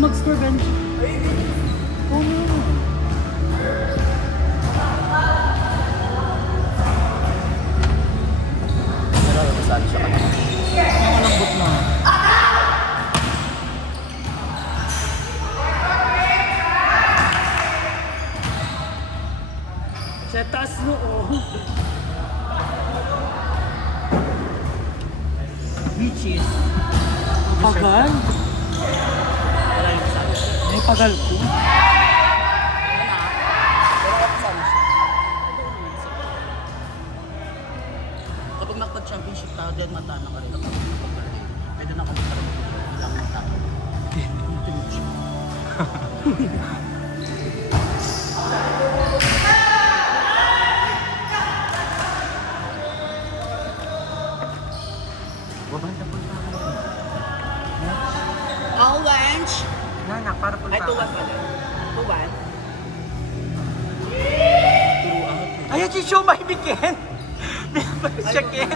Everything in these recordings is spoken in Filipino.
mag-score, Benji. Pero masali siya kanina. Nakalambot na. Sa taas noo. Beaches. Pagal? Wala yung kasali siya. May pagal ko. Pero kasali siya. Kapag nakapag-championship tayo, din matana ka rin ako. Pwede na kami parang ilang matana. Hindi mo siya. Wabanda po na ako. Orange! Nanak, para po Ay, 2-1 pala. 2-1. Ay, si Show may bikin! Siya kin!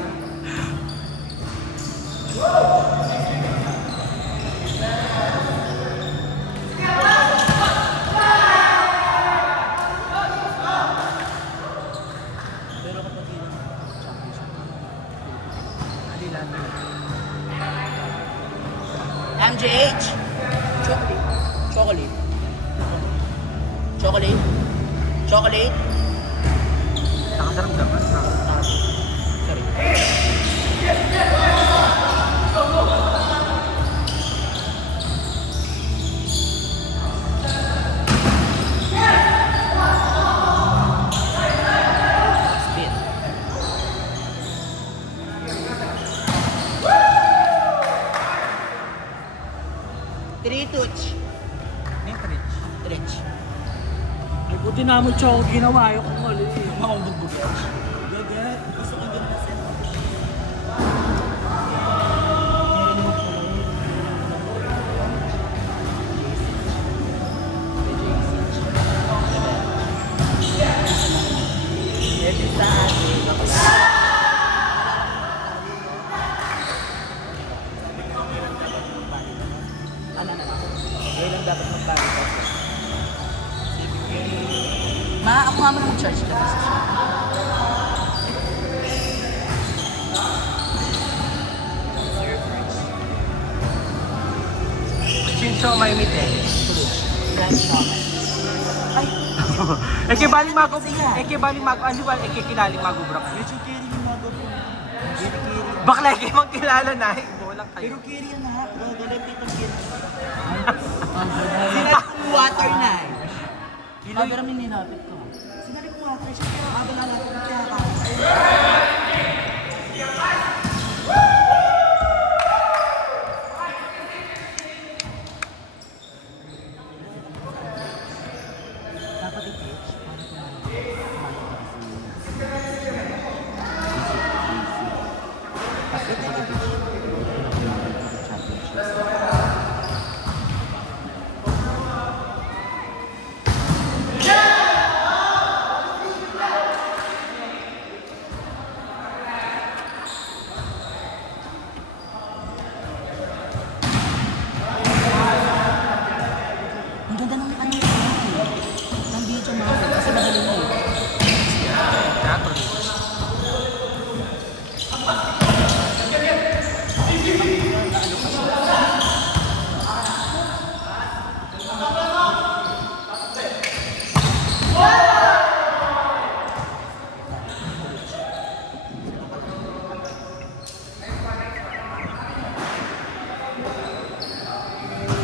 Pero kapag yun, championship. Alilano. MJH! Chocolate. Chocolate. Chocolate. Nakasaramdaman na. Sorry. Spin. 3-2. Rich. Ay, buti namin siya ako ginawa. Ayaw kong mali. Makumbog-bog. Gagat. Gusto ko din kasi. Ito sa atin. Ano na? Ngayon lang dapat magbago kasi. Ma, ako nga mo na mag-charge ka kasi siya. Chinso may umite. Yan siya. Ay! Ekibaling mago. Ekibaling mago. Ano ba? Ekikilaling mago bro. Medyo kiri yung mago bro. Bakla kayo magkilala na. Bolang kayo. Pero kiri yan ha. Galapit ang kiri. Sila water na eh. Iloy kami ninapit ko. Sinali ko water siya. Kaya abala natin. Kaya ako. Dapat i-pitch. Kasi ito i-pitch. Ang ganda ng kanina. Ng video mo. Kasi madali mo eh.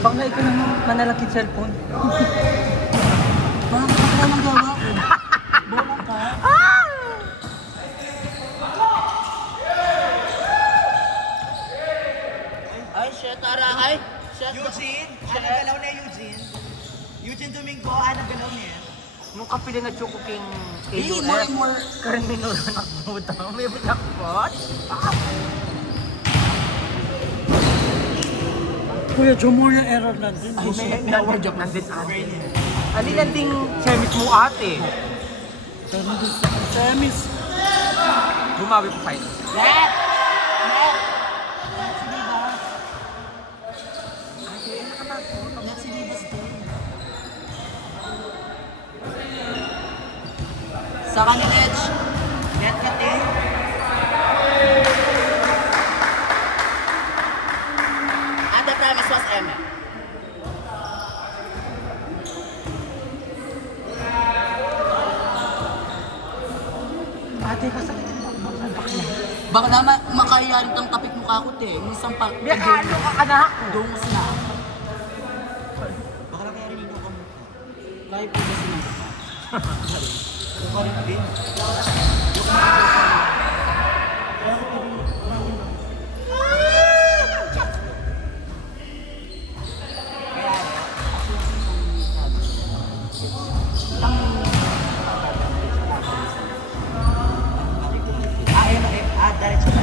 Bangay ka naman manalakit cellphone. Parang kapag nang gawa ko. Bolang ka. Ay, shit, arahay. Shit. Eugene? Ano galaw na Eugene? Eugene Domingo, ano galaw niya? Nung kapili na Choco King Hey, more. Karen Minoro nakbuta. May blackpot. Kuya, Jomor yung error natin. Ay, may award job nandun ate. Alin nanding service mo ate? Semis. Bumawi po fight. Let! Ay, kaya na ka na. Not si Libas din. Sa kanin edge. Net cut eh. And the premise was Eme. Ate, kasakit na ba? Bakla. Baka naman makayarin kang tapik mukha ko te. Minsan pa. May ano ka anak? Dungos na. Baka lang kaya rin ino ka mukha. Kaya po ba sinasa ka? Mukha rin din.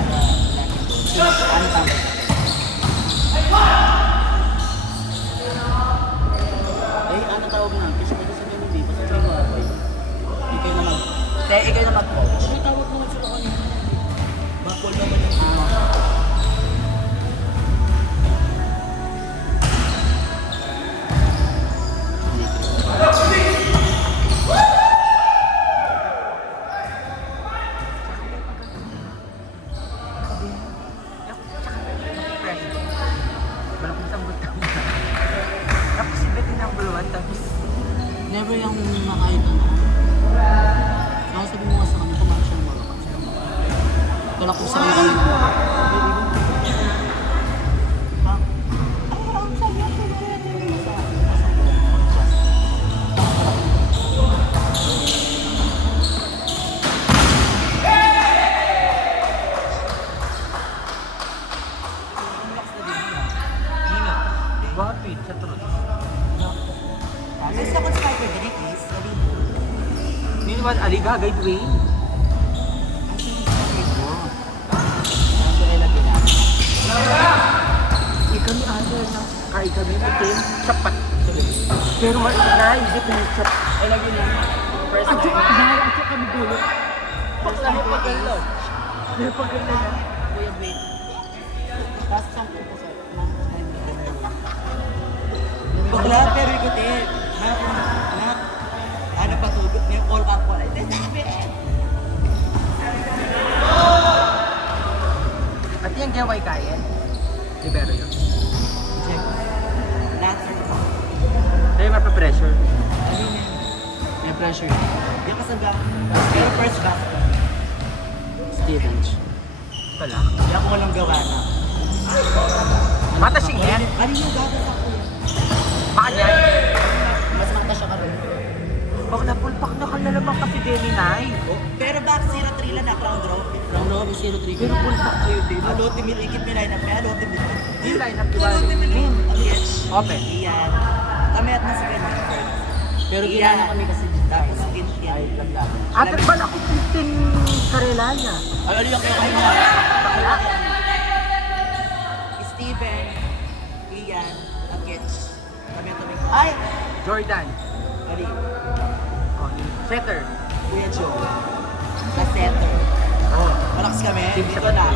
Diretso na ano tama? Eh, ano tawag na? Kasi pwede sa ganun dito. Kasi may wifi. Ikaw na mag... ikaw na mag-coach. May tawag naman sila kanina. Mag-call naman yung never yung makahit ano. Saka sabi mo nga sa kanya, kumain siya ng malakas. Kala ko sa kanya. Bakit? Sa truth. Kasi ako spider din is, sabi mo. Hindi naman aligagay, Dwayne. Ikaw ni Aldo na kahit kami itim, sapat. Pero malinay, hindi pinitsap. Ay, lagi na. First At time. dahil at kami gulo. First time ko pagkalo. May pagkala na. Kuya Dwayne. Tapos sampu ko sa bakla, pero ikutin. Ano pa tugot niya? Call up ko. Ay, stop it! At yung gaway kaya. Libero yun. Check. Lancer. Dahil mapapressure. Ano yun? May pressure. Yung kasaga. Pero first back. Stevens. Wala. Hindi ako walang gawa na. Mata siya yan. Ano yung gagawin sa kuya? Baka niya. Mas mata siya karoon. Baka napulpak na ka na naman kasi Demi Nay. Pero back 0-3 lang na crown draw. Crown draw, 0-3. Pero pulpak kayo din. Alote mil, ikit may line up. May alote mil. Yung line-up di ba? Min. Yes. Open. Iyan. Kami at nasa ganyan. Pero Iyan. kami kasi tapos skin. Ay, lang. At ba ako 15 karelanya? Ay, aliyak kayo kayo. Bakla? Steven. Iyan. Akits. Kami at tuming. Ay! Jordan. Ali. Oh, setter. Kuya Joe. Sa center. Oh. Malakas kami. Team Dito Sapat. na.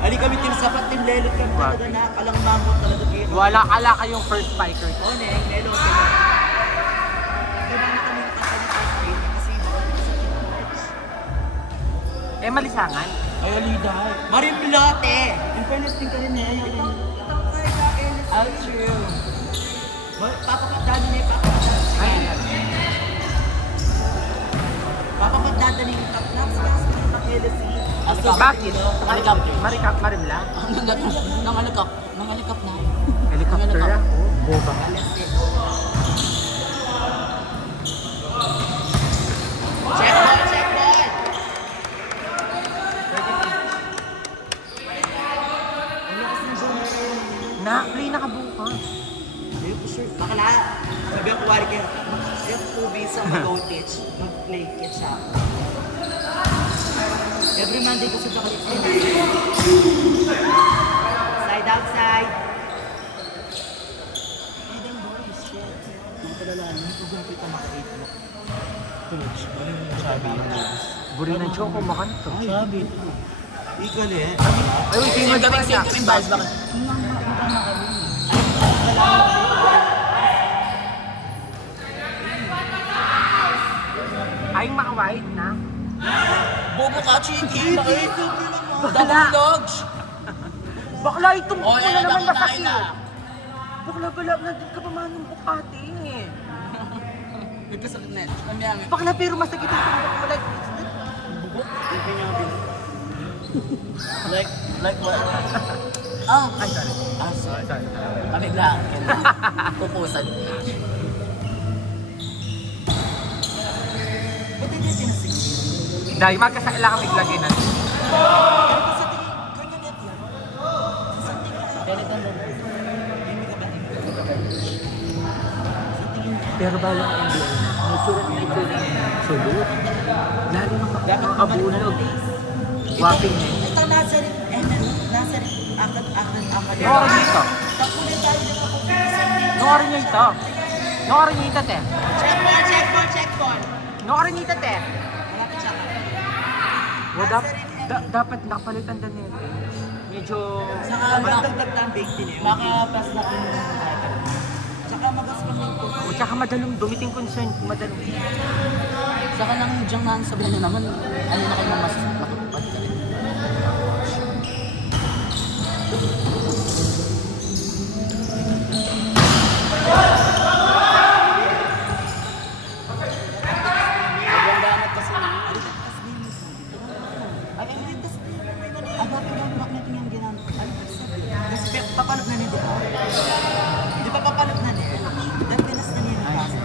Ali kami team sapat, team lelot kami talaga na. Kalangmangot talaga kayo. Wala kala kayong first spiker. Oo, Neng. Lelot kami. Kailangan kami kasama first grade kasi Eh, malisangan. ay, alida. Marin Pilote. In fairness din ka rin eh. Itong true. Papapagdado niya yung papapagdado. Ay, Papapagdado niya yung top-notch. Kasi yung top-LC. bakit? Helicopter. Marimla? Nangalikap na. Helicopter Helicopter. ah? Boba. Check ball, check ball. Na-play na kabukas. Ayun po sure. Bakala, sabi ang kuwari kayo, yung 2 visa mag-outage, mag-play kit siya. Every Monday ko sa bakalit ko. Side outside. Freedom boys, shit. Mga palalaan, hindi ko kita maka-8 mo. Tulog siya. Ano yung sabi yung labis? Buri ng choco, makanto. Sabi. Ikaw eh. Ay, wait, Sino kaming bars bakit? mukha, chicken. Bakla. Dogs. Bakla, itong Oh, na yan, naman ako masakit. na. Bakla, bala, nandun ka pa manong bukati. Nagkasakit na. Kami. Bakla, pero masakit ang tundok mo. Like what? Ah, Ay, sorry. sorry. Pabigla. Pupusan. Ba't hindi sinasing? Dahil magkasakla kami lagi na. Pero sa tingin, kanya net yan. Sa tingin, Ganito ang hindi ka ba? Sa tingin niya. Pero bala ka hindi. Nature. Sulut. Lalo ng kabulog. Waping niya. Ito nasa rin, akan. Nora niya ito. Tapunin tayo ng kapag-isa. Nora niya ito. Nora niya ito, te. Check ball. Nora niya ito, te. Malapit siya ka. Dapat nakapalitan din yun. Medyo... Saka magdagdag na ang bake din eh. Makapas na kung Saka magaspang ng cook. O tsaka madalong dumiting concern. Madalong. Saka nang diyang nang sabihan niya naman, ano na kayo mas nakapagpad ka rin. Nagwandanat kasi na. Kasi papalot na niya di ba? Di ba papalot na niya? Dahil pinas na niya yung kaso.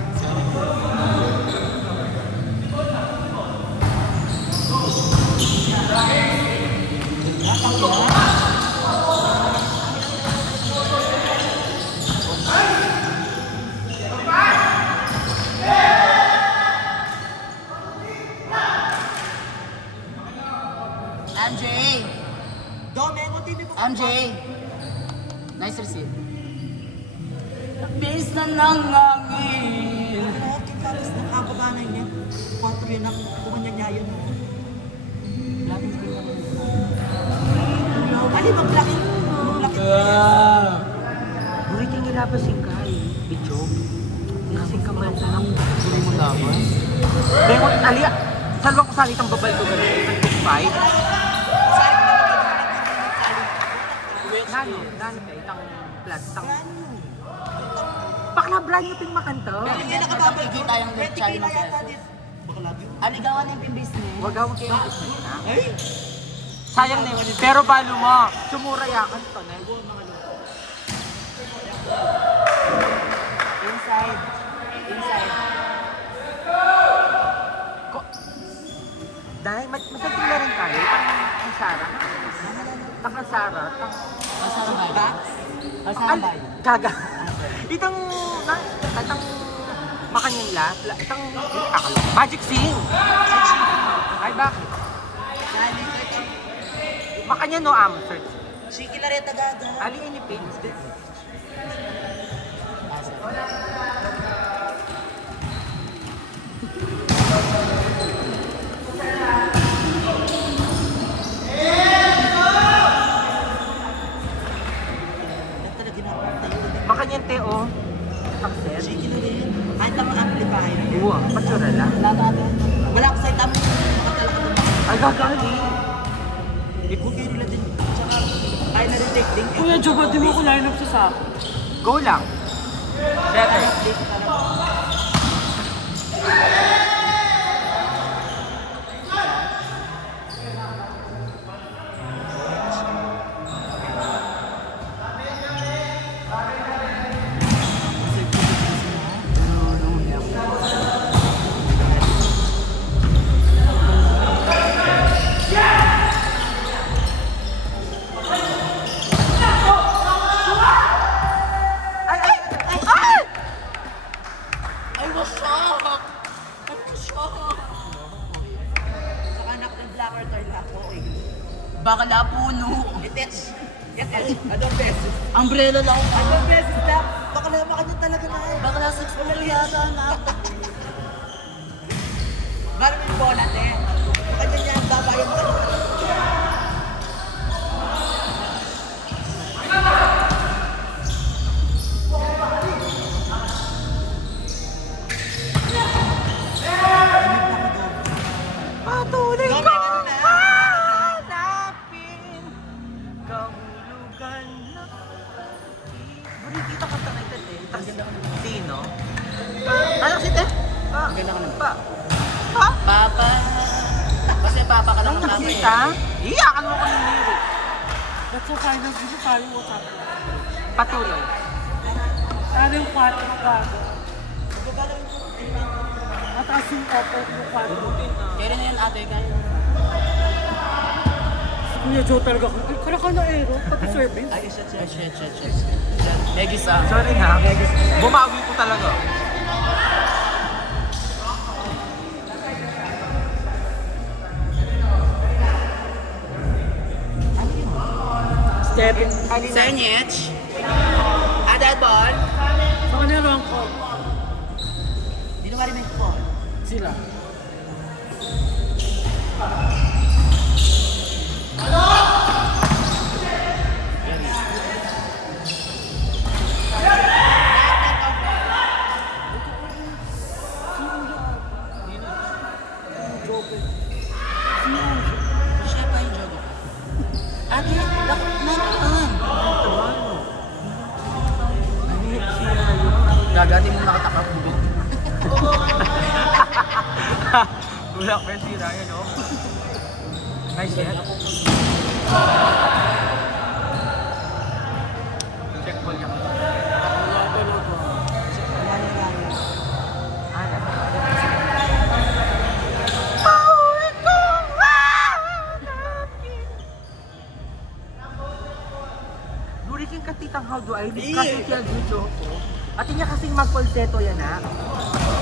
MJ! Dome, mo TV ko. MJ! Nice receive. Bis na nangangin. Lahat yung katas ng kakaba na yun. 4 yun ang kumanyanyayo mo. Ali, maglaki. Maglaki. Buhay kang ilabasin ka eh. Bichog. Ilabasin ka man sa lang. Hindi mo labas. Bengon, alia. Salwa ko salit ang babal ko ganun. Isang top 5. Nano ka. Itang plat. Bakla, brand nyo ping makanto. Pero hindi nakababal kita yung left channel ng yata peso. din. Baka lagi. Aligawan na yung business. Huwag ako kayo ang Ay! sayang na yun. Pero balo mo. Sumura yakan to na. Inside. Dahil masagin na rin tayo. Ang Sara. Ang Sara. Masarap ba? Ba? Masarap ba? Gaga. Itong makanyang itong akala. Magic Sing. Ay, bakit? Galing ko ito. Makanya no search. Shiki Lareta Gaga. Ali ini page din. Yan talaga ginagawa tayo. Makanya teo. Success. Shiki Lareta. Kahit ang amplifier. Uwa, patsura lang. Wala ko sa itamo. Baka talaga doon. Ay, gagali. Ikukiri lang din. Tsaka, kaya na rin take link. Kuya Joe, ba't di mo ko line up sa sako? Go lang. Better. I was shocked! Sa anak ng blacker turn ako. Bakla puno. Itets. Yan, adong beses. Umbrella lang. Adong beses na. Baka naman kanya talaga na eh. Bakla 6 mo yata na. Baro may bola na eh. Kanya niya, babayan ka na. Patuloy Dome, ka! ano na? no? Ano si Te? Ah, Ganda ka naman. pa. Pa? Papa. Kasi papa ka lang Nung ang tama eh. nakita, iyakan mo ko yung lyric. That's sa final video tayo usap. Patuloy. Ano yung kwarto ng kwarto? Mataas yung opo yung kwarto. Kailan na yan ate? Kaya. Kuya Joe talaga ko. Ay, kala ka na aero. Pati service. Ay, shit. Megis ah. Sorry na. Bumawi ko talaga. Step. Senyech. Adal ball. Sa kanila lang ko. Hindi naman rin po. Sila. Siya pa yung jogi. Ate, naman. Gagati mo nakatakap mo. Wala pa yung sira yan, no? Nice yan. Check ball niya. Lurikin katitang how do I live kasi siya dito. At niya kasing mag-falsetto yan ha.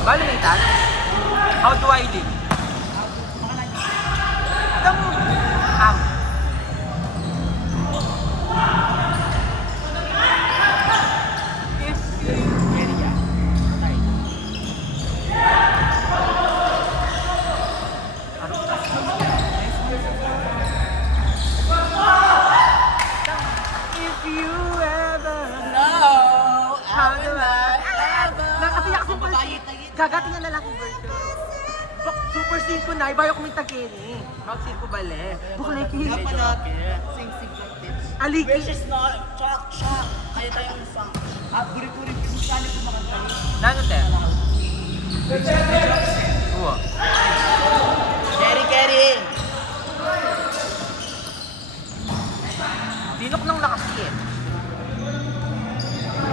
Balo na itan? How do I live? Tamo. If area. If you ever No! how do I nakatiyak sa gagati nga lalaking version. Super simple na, ibayo ko may tagini. Mag-sing ko bale. Buklay kihili. Sing tips. Aliki. Versus no, chok. Kaya tayong song. Buri-buri pisali ko makanta. Nano te? Uwa. Carry. Dinok nang nakasikit.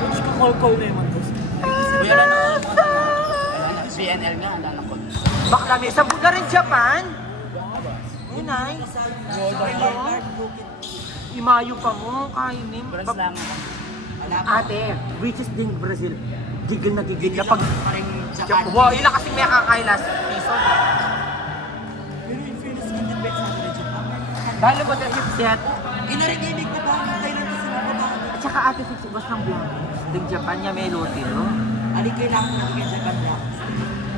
Which ka-call na yung mandos. Kuya lang na. BNL nga, ang na ko. Bakla may sabog na rin Japan. Yun ay. Imayo pa mo, kainin. Bras lang ako. Ate, which is din Brazil. Gigil na pag Parang Japan. Wow, yun na kasi may kakay last season. Pero in fairness, independent sa atin Japan. Dahil ba tayo set? Inarinig na ba ang Thailand kasi nababahan? At saka ate, fix bas ng blanco. Din Japan niya may lote, no? Alin kailangan mo naging Japan lang.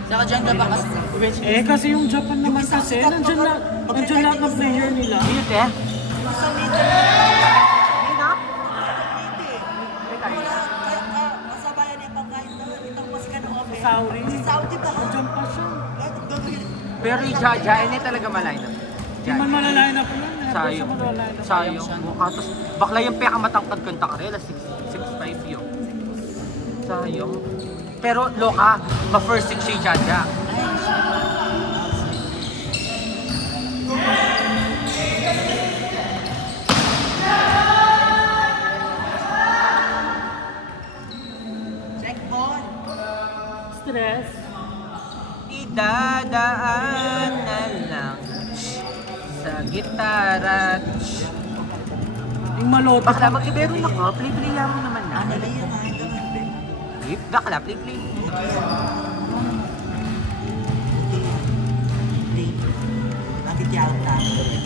Saka dyan ka ba kasi? Kasi yung Japan naman kasi, nandyan lahat ng player nila. Ayun, te. Yung sa media, Ayun na. kasabayan niya pagkain doon. Itang mas ka ng office. Saudi. Si Saudi ba? Nandyan pa siya. Pero yung Jaja, hindi talaga malay na. Hindi man malalay na po yan. Sayang. Sayang. Mukha. Tapos bakla yung peka matangkad kanta karela. 6'5 yun. Sayang. Pero loka, ma-first six si Jaja. Check ball. Stress. Idadaan na lang sa gitara. Yung maloto. Bakla, mag-ibero na ko. Play-playan mo naman na. Ano lang yan, ha? Bakla, play-play. Nakikiyawag tayo.